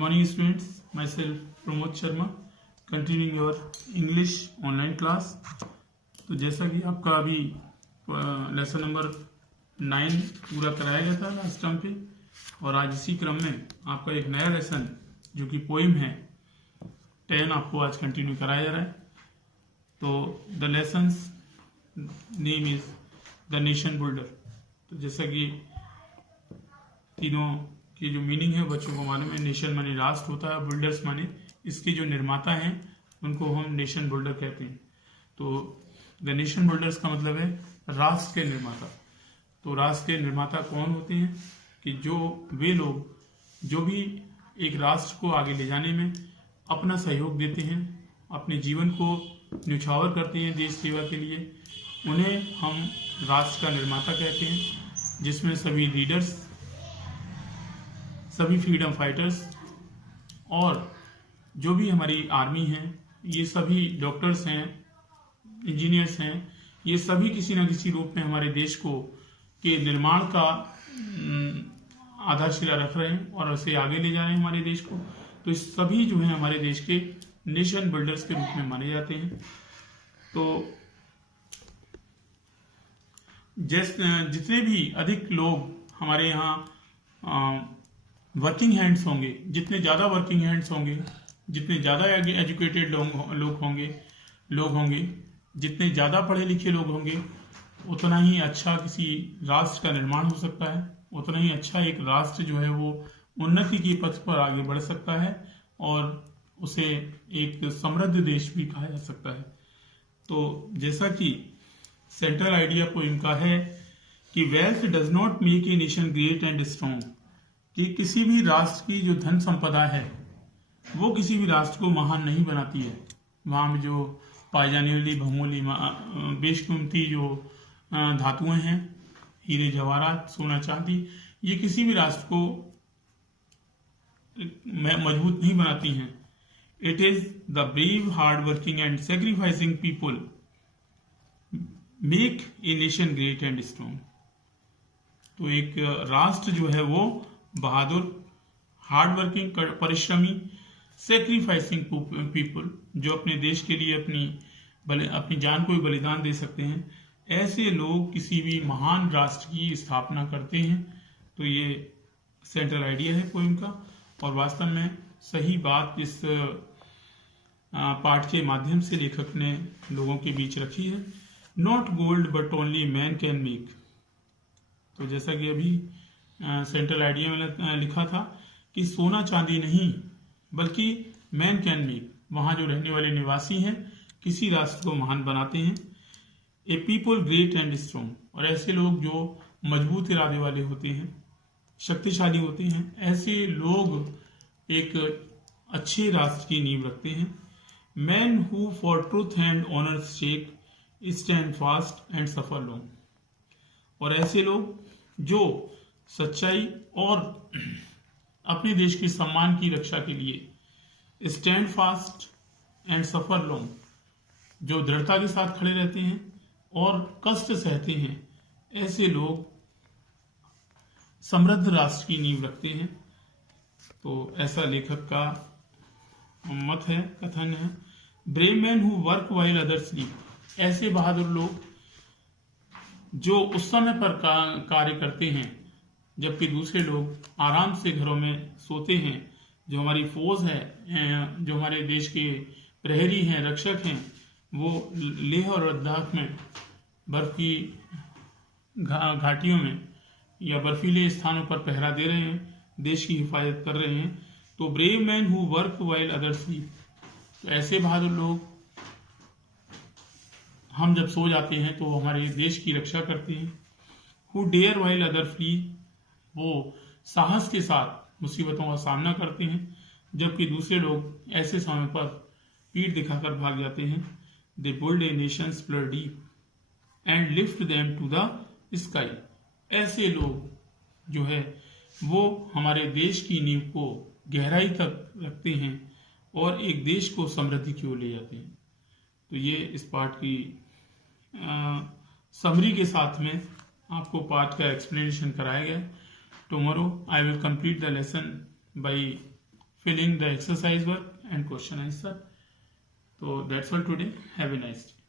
morning students, myself Pramod Sharma, continuing your English online class। तो जैसा कि आपका अभी लेसन नंबर 9 पूरा कराया गया था लास्ट टाइम पे, और आज इसी क्रम में आपका एक नया लेसन जो कि पोइम है 10 आपको आज कंटिन्यू कराया जा रहा है। तो the lessons name is the nation builder. तो जैसा कि तीनों की जो मीनिंग है बच्चों को मालूम है, नेशन माने राष्ट्र होता है, बिल्डर्स माने इसके जो निर्माता हैं उनको हम नेशन बिल्डर कहते हैं। तो द नेशन बिल्डर्स का मतलब है राष्ट्र के निर्माता। तो राष्ट्र के निर्माता कौन होते हैं कि जो वे लोग जो भी एक राष्ट्र को आगे ले जाने में अपना सहयोग देते हैं, अपने जीवन को न्यौछावर करते हैं देश सेवा के लिए, उन्हें हम राष्ट्र का निर्माता कहते हैं। जिसमें सभी लीडर्स, सभी फ्रीडम फाइटर्स और जो भी हमारी आर्मी है, ये सभी डॉक्टर्स हैं, इंजीनियर्स हैं, ये सभी किसी न किसी रूप में हमारे देश को के निर्माण का आधारशिला रख रहे हैं और उसे आगे ले जा रहे हैं हमारे देश को। तो इस सभी जो है हमारे देश के नेशन बिल्डर्स के रूप में माने जाते हैं। तो जितने भी अधिक लोग हमारे यहाँ वर्किंग हैंड्स होंगे, जितने ज़्यादा वर्किंग हैंड्स होंगे, जितने ज़्यादा एजुकेटेड लोग होंगे, जितने ज़्यादा पढ़े लिखे लोग होंगे, उतना ही अच्छा किसी राष्ट्र का निर्माण हो सकता है, उतना ही अच्छा एक राष्ट्र जो है वो उन्नति के पथ पर आगे बढ़ सकता है और उसे एक समृद्ध देश भी कहा जा सकता है। तो जैसा कि सेंट्रल आइडिया पोइम का है कि wealth does not make a nation great and strong, कि किसी भी राष्ट्र की जो धन संपदा है वो किसी भी राष्ट्र को महान नहीं बनाती है। वहाँ में जो पाई जाने वाली बहुमूल्य बेशकीमती जो धातुएं हैं, हीरे जवाहरात, सोना चांदी, ये किसी भी राष्ट्र को मजबूत नहीं बनाती हैं। It is the brave, hard working and sacrificing people make a nation great and strong. तो एक राष्ट्र जो है वो बहादुर, हार्ड वर्किंग, परिश्रमी, सेक्रीफाइसिंग पीपल, जो अपने देश के लिए अपनी जान को भी बलिदान दे सकते हैं, ऐसे लोग किसी भी महान राष्ट्र की स्थापना करते हैं। तो ये सेंट्रल आइडिया है पोइम का, और वास्तव में सही बात इस पाठ के माध्यम से लेखक ने लोगों के बीच रखी है। Not gold but only man can make. तो जैसा कि अभी सेंट्रल आइडिया में लिखा था कि सोना चांदी नहीं बल्कि मैन कैन मेक, वहां जो रहने वाले निवासी हैं किसी राष्ट्र को महान बनाते हैं। ए पीपल ग्रेट एंड स्ट्रॉन्ग, और ऐसे लोग जो मजबूत इरादे वाले होते हैं, शक्तिशाली होते हैं, ऐसे लोग एक अच्छे राष्ट्र की नींव रखते हैं। Men who for truth and honour sake stand fast and suffer long, और ऐसे लोग जो सच्चाई और अपने देश के सम्मान की रक्षा के लिए stand fast and suffer long, जो दृढ़ता के साथ खड़े रहते हैं और कष्ट सहते हैं, ऐसे लोग समृद्ध राष्ट्र की नींव रखते हैं। तो ऐसा लेखक का मत है, कथन है। Brave man who work while others sleep, ऐसे बहादुर लोग जो उस समय पर कार्य करते हैं जबकि दूसरे लोग आराम से घरों में सोते हैं। जो हमारी फौज है, जो हमारे देश के प्रहरी हैं, रक्षक हैं, वो लेह और लद्दाख में बर्फ की घाटियों में या बर्फीले स्थानों पर पहरा दे रहे हैं, देश की हिफाजत कर रहे हैं। तो brave man who work while others sleep, तो ऐसे बहादुर लोग हम जब सो जाते हैं तो हमारे देश की रक्षा करते हैं। Who dare while other flee, वो साहस के साथ मुसीबतों का सामना करते हैं जबकि दूसरे लोग ऐसे समय पर पीठ दिखाकर भाग जाते हैं। They build a nations pillar deep and lift them to the sky, ऐसे लोग जो है वो हमारे देश की नींव को गहराई तक रखते हैं और एक देश को समृद्धि की ओर ले जाते हैं। तो ये इस पाठ की समरी के साथ में आपको पाठ का एक्सप्लेनेशन कराया गया। Tomorrow I will complete the lesson by filling the exercise work and question answer. So that's all today. Have a nice day.